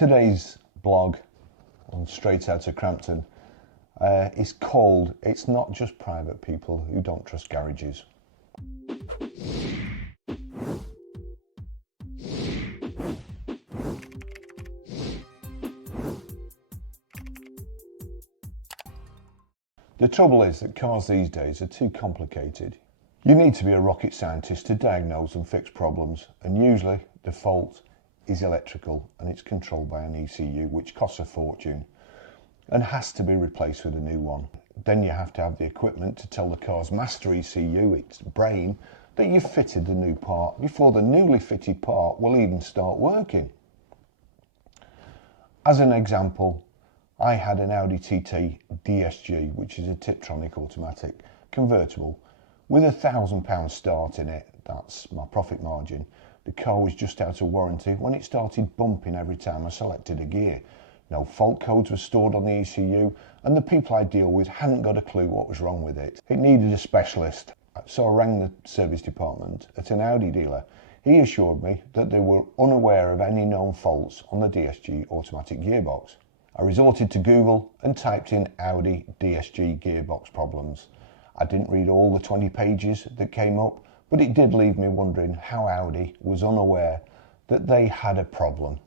Today's blog on Straight Out of Crampton is called "It's Not Just Private People Who Don't Trust Garages." The trouble is that cars these days are too complicated. You need to be a rocket scientist to diagnose and fix problems, and usually the fault is electrical and it's controlled by an ECU, which costs a fortune and has to be replaced with a new one. Then you have to have the equipment to tell the car's master ECU, its brain, that you've fitted the new part before the newly fitted part will even start working. As an example, I had an Audi TT DSG, which is a Tiptronic automatic convertible with £1,000 start in it. That's my profit margin. The car was just out of warranty when it started bumping every time I selected a gear. No fault codes were stored on the ECU, and the people I deal with hadn't got a clue what was wrong with it. It needed a specialist, so I rang the service department at an Audi dealer. He assured me that they were unaware of any known faults on the DSG automatic gearbox. I resorted to Google and typed in Audi DSG gearbox problems. I didn't read all the 20 pages that came up, but it did leave me wondering how Audi was unaware that they had a problem.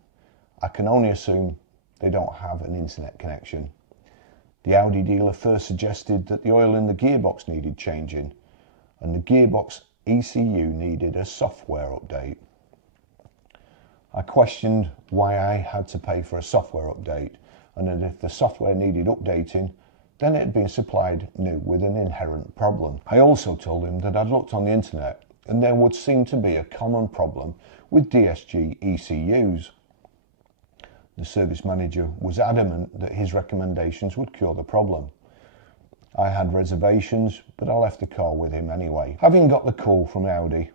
I can only assume they don't have an internet connection. The Audi dealer first suggested that the oil in the gearbox needed changing, and the gearbox ECU needed a software update. I questioned why I had to pay for a software update, and that if the software needed updating, then it had been supplied new with an inherent problem. I also told him that I'd looked on the internet and there would seem to be a common problem with DSG ECUs. The service manager was adamant that his recommendations would cure the problem. I had reservations, but I left the car with him anyway. Having got the call from Audi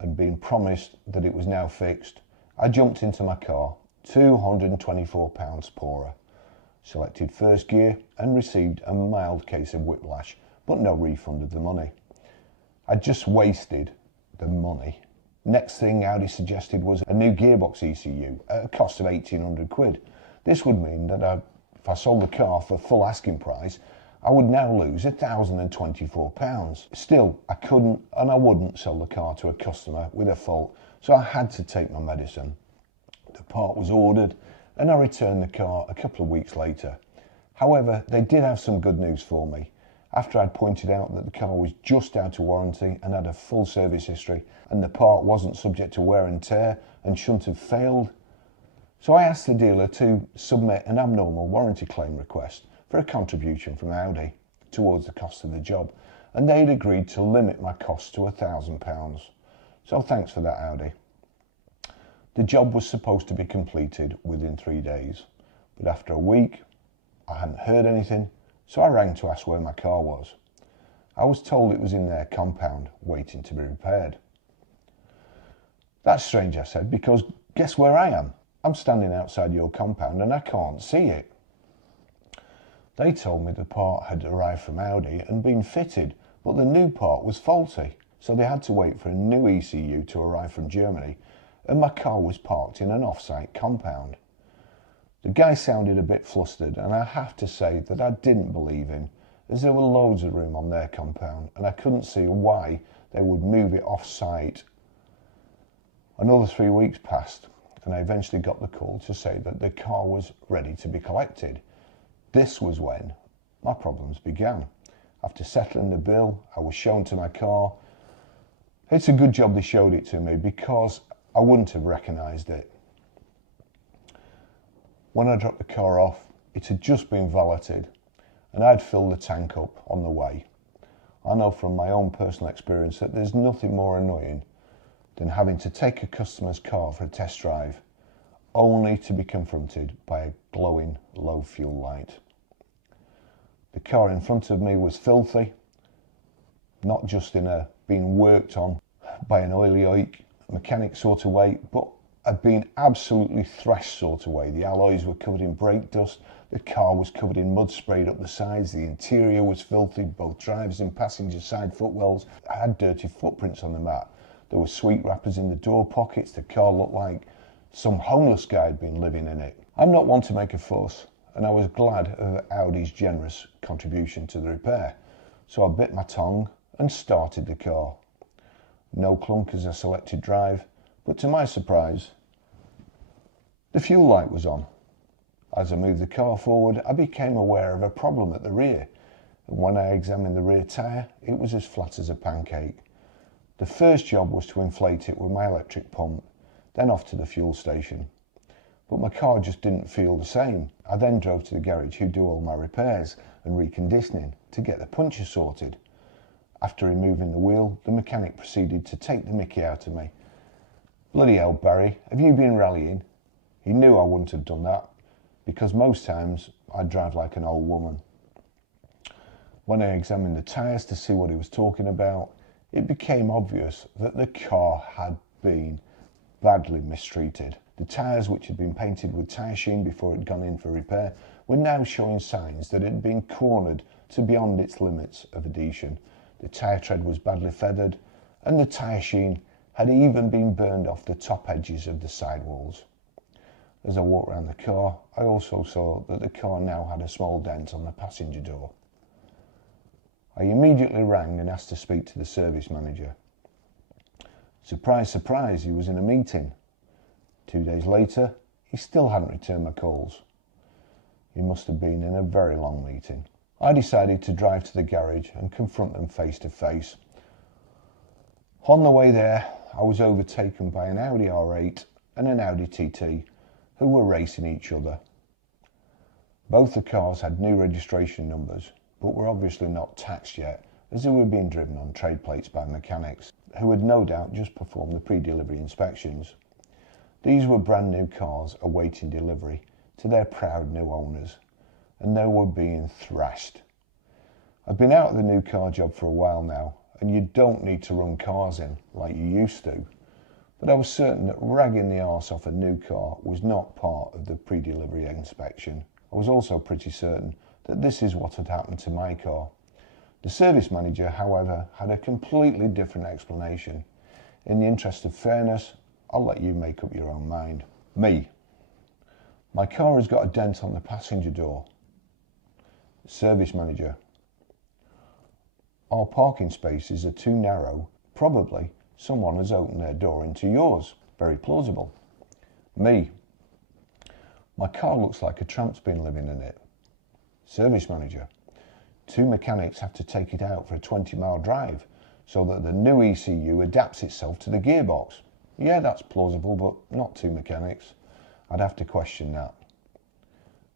and been promised that it was now fixed, I jumped into my car, £224 poorer. Selected first gear and received a mild case of whiplash, but no refund of the money. I'd just wasted the money. Next thing Audi suggested was a new gearbox ECU at a cost of £1,800. This would mean that if I sold the car for full asking price, I would now lose £1,024. Still, I couldn't and I wouldn't sell the car to a customer with a fault, so I had to take my medicine. The part was ordered and I returned the car a couple of weeks later. However, they did have some good news for me. After I'd pointed out that the car was just out of warranty and had a full service history and the part wasn't subject to wear and tear and shouldn't have failed. So I asked the dealer to submit an abnormal warranty claim request for a contribution from Audi towards the cost of the job, and they'd agreed to limit my costs to £1,000. So thanks for that, Audi. The job was supposed to be completed within 3 days, but after a week, I hadn't heard anything, so I rang to ask where my car was. I was told it was in their compound, waiting to be repaired. That's strange, I said, because guess where I am? I'm standing outside your compound and I can't see it. They told me the part had arrived from Audi and been fitted, but the new part was faulty, so they had to wait for a new ECU to arrive from Germany, and my car was parked in an off-site compound. The guy sounded a bit flustered, and I have to say that I didn't believe him, as there were loads of room on their compound and I couldn't see why they would move it off-site. Another 3 weeks passed and I eventually got the call to say that the car was ready to be collected. This was when my problems began. After settling the bill, I was shown to my car. It's a good job they showed it to me because I wouldn't have recognised it. When I dropped the car off, it had just been valeted and I'd filled the tank up on the way. I know from my own personal experience that there's nothing more annoying than having to take a customer's car for a test drive only to be confronted by a glowing low fuel light. The car in front of me was filthy, not just in a being worked on by an oily mechanic sort of way, but had been absolutely thrashed sort of way. The alloys were covered in brake dust, the car was covered in mud sprayed up the sides, the interior was filthy, both driver's and passenger side footwells had dirty footprints on the mat. There were sweet wrappers in the door pockets, the car looked like Some homeless guy had been living in it. I'm not one to make a fuss, and I was glad of Audi's generous contribution to the repair, so I bit my tongue and started the car. No clunk as I selected drive, but to my surprise, the fuel light was on. As I moved the car forward, I became aware of a problem at the rear, and when I examined the rear tyre, it was as flat as a pancake. The first job was to inflate it with my electric pump, then off to the fuel station. But my car just didn't feel the same. I then drove to the garage who do all my repairs and reconditioning to get the puncture sorted. After removing the wheel, the mechanic proceeded to take the mickey out of me. Bloody hell, Barrie, have you been rallying? He knew I wouldn't have done that, because most times I drive like an old woman. When I examined the tyres to see what he was talking about, it became obvious that the car had been badly mistreated. The tyres, which had been painted with tyre sheen before it had gone in for repair, were now showing signs that it had been cornered to beyond its limits of adhesion. The tyre tread was badly feathered, and the tyre sheen had even been burned off the top edges of the sidewalls. As I walked around the car, I also saw that the car now had a small dent on the passenger door. I immediately rang and asked to speak to the service manager. Surprise, surprise, he was in a meeting. 2 days later, he still hadn't returned my calls. He must have been in a very long meeting. I decided to drive to the garage and confront them face to face. On the way there, I was overtaken by an Audi R8 and an Audi TT who were racing each other. Both the cars had new registration numbers, but were obviously not taxed yet, as they were being driven on trade plates by mechanics, who had no doubt just performed the pre-delivery inspections. These were brand new cars awaiting delivery to their proud new owners, and they were being thrashed. I've been out of the new car job for a while now, and you don't need to run cars in like you used to, but I was certain that ragging the arse off a new car was not part of the pre-delivery inspection. I was also pretty certain that this is what had happened to my car. The service manager, however, had a completely different explanation. In the interest of fairness, I'll let you make up your own mind. Me. My car has got a dent on the passenger door. Service manager. Our parking spaces are too narrow. Probably someone has opened their door into yours. Very plausible. Me. My car looks like a tramp's been living in it. Service manager. 2 mechanics have to take it out for a 20-mile drive so that the new ECU adapts itself to the gearbox. Yeah, that's plausible, but not 2 mechanics. I'd have to question that.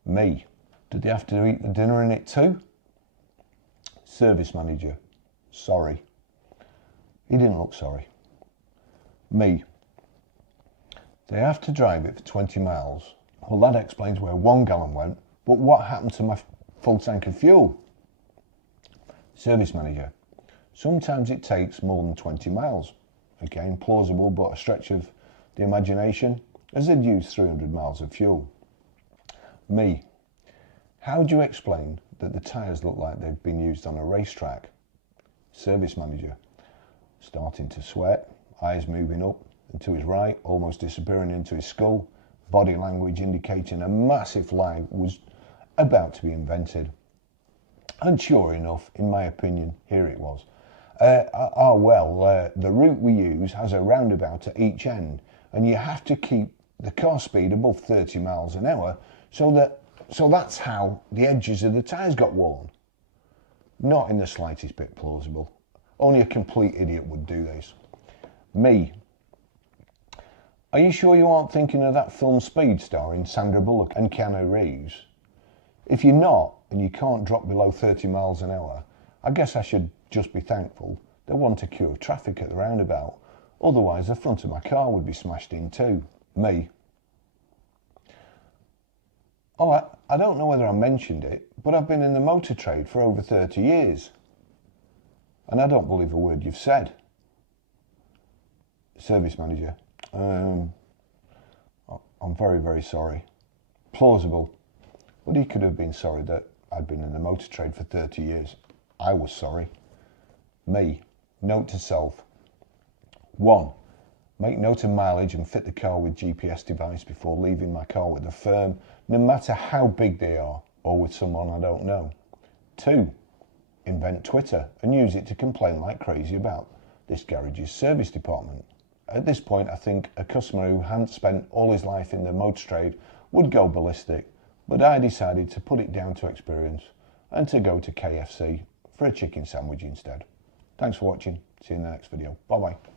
Me. Did they have to eat the dinner in it too? Service manager. Sorry. He didn't look sorry. Me. They have to drive it for 20 miles. Well, that explains where 1 gallon went, but what happened to my full tank of fuel? Service manager. Sometimes it takes more than 20 miles. Again, plausible, but a stretch of the imagination, as they'd used 300 miles of fuel. Me. How do you explain that the tyres look like they've been used on a racetrack? Service manager. Starting to sweat, eyes moving up and to his right, almost disappearing into his skull, body language indicating a massive lie was about to be invented. And sure enough, in my opinion, here it was. The route we use has a roundabout at each end, and you have to keep the car speed above 30 miles an hour, so that's how the edges of the tyres got worn. Not in the slightest bit plausible. Only a complete idiot would do this. Me. Are you sure you aren't thinking of that film Speed starring Sandra Bullock and Keanu Reeves? If you're not, and you can't drop below 30 miles an hour, I guess I should just be thankful there wasn't a queue of traffic at the roundabout. Otherwise, the front of my car would be smashed in too. Me. Oh, I don't know whether I mentioned it, but I've been in the motor trade for over 30 years. And I don't believe a word you've said. Service manager. I'm very, very sorry. Plausible. But he could have been sorry that I'd been in the motor trade for 30 years. I was sorry. Me. Note to self. 1. make note of mileage and fit the car with GPS device before leaving my car with a firm, no matter how big they are, or with someone I don't know. 2. Invent Twitter and use it to complain like crazy about this garage's service department. At this point, I think a customer who hadn't spent all his life in the motor trade would go ballistic, but I decided to put it down to experience and to go to KFC for a chicken sandwich instead. Thanks for watching. See you in the next video. Bye bye.